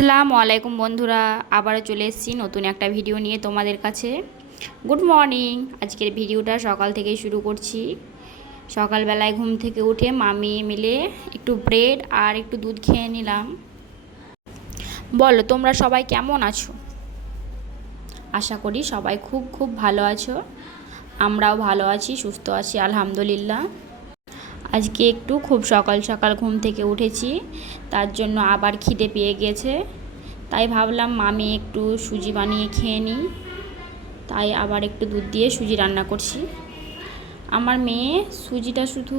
আসসালামু আলাইকুম বন্ধুরা, আবারও চলে এসেছি নতুন একটা ভিডিও নিয়ে তোমাদের কাছে। গুড মর্নিং আজকের ভিডিওটা সকাল থেকেই শুরু করছি। সকালবেলায় ঘুম থেকে উঠে মামি মিলে একটু ব্রেড আর একটু দুধ খেয়ে নিলাম। বলো, তোমরা সবাই কেমন আছো? আশা করি সবাই খুব খুব ভালো আছো। আমরাও ভালো আছি, সুস্থ আছি, আলহামদুলিল্লাহ। আজকে একটু খুব সকাল সকাল ঘুম থেকে উঠেছি, তার জন্য আবার খিদে পেয়ে গেছে। তাই ভাবলাম মামি একটু সুজি বানিয়ে খেয়ে নিই, তাই আবার একটু দুধ দিয়ে সুজি রান্না করছি। আমার মেয়ে সুজিটা শুধু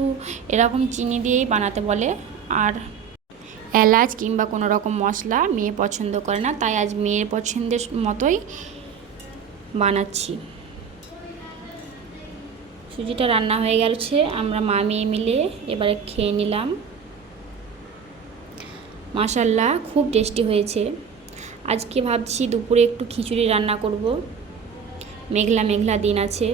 এরকম চিনি দিয়েই বানাতে বলে, আর এলাচ কিংবা কোনো রকম মশলা মেয়ে পছন্দ করে না, তাই আজ মেয়ের পছন্দের মতোই বানাচ্ছি। সুজিটা রান্না হয়ে গেছে, আমরা মা মেয়ে মিলে এবারে খেয়ে নিলাম। মাসাল্লাহ খুব টেস্টি হয়েছে। আজকে ভাবছি দুপুরে একটু খিচুড়ি রান্না করব। মেঘলা মেঘলা দিন আছে।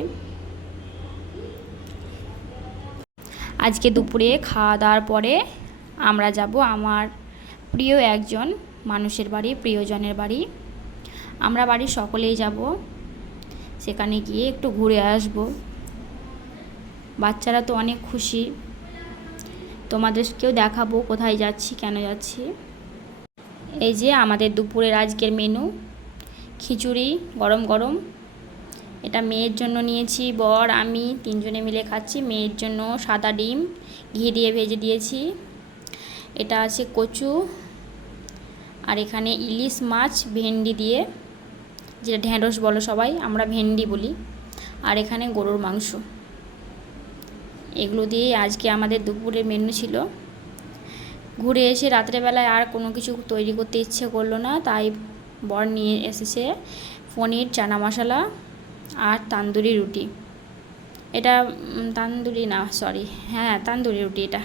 আজকে দুপুরে খাওয়া দাওয়ার পরে আমরা যাব আমার প্রিয় একজন মানুষের বাড়ি, প্রিয়জনের বাড়ি। আমরা বাড়ির সকলেই যাব। সেখানে গিয়ে একটু ঘুরে আসব। বাচ্চারা তো অনেক খুশি। তোমাদেরকেও দেখাবো কোথায় যাচ্ছি, কেন যাচ্ছি? এই যে আমাদের দুপুরের আজকের মেনু খিচুড়ি, গরম গরম। এটা মেয়ের জন্য নিয়েছি, বর, আমি তিনজনে মিলে খাচ্ছি। মেয়ের জন্য সাদা ডিম, ঘি দিয়ে ভেজে দিয়েছি। এটা আছে কচু। আর এখানে ইলিশ মাছ, ভেন্ডি দিয়ে, যেটা ঢ্যাঁড়স বলো সবাই, আমরা ভেন্ডি বলি। আর এখানে গরুর মাংস। এগুলো দিয়েই আজকে আমাদের দুপুরের মেনু ছিল। ঘুরে এসে রাত্রেবেলায় আর কোনো কিছু তৈরি করতে ইচ্ছে করল না, তাই বর নিয়ে এসেছে পনির, চানা মশলা আর তান্দুরি রুটি। এটা তান্দুরি না সরি হ্যাঁ তান্দুরি রুটি এটা।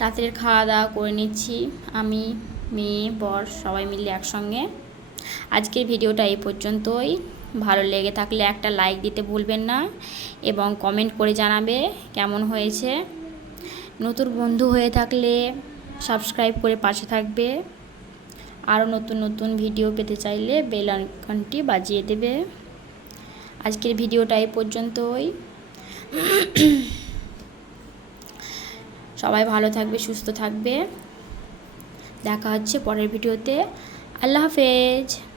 রাত্রের খাওয়া দাওয়া করে নিচ্ছি। আমি, মেয়ে, বর সবাই মিলে একসঙ্গে। আজকের ভিডিওটা এই পর্যন্তই। ভালো লেগে থাকলে একটা লাইক দিতে ভুলবেন না এবং কমেন্ট করে জানাবে কেমন হয়েছে। নতুন বন্ধু হয়ে থাকলে সাবস্ক্রাইব করে পাশে থাকবে। আরও নতুন নতুন ভিডিও পেতে চাইলে বেল আইকনটি বাজিয়ে দেবে। আজকের ভিডিওটা এই পর্যন্তই। সবাই ভালো থাকবে, সুস্থ থাকবে। দেখা হচ্ছে পরের ভিডিওতে। আল্লাহ হাফেজ।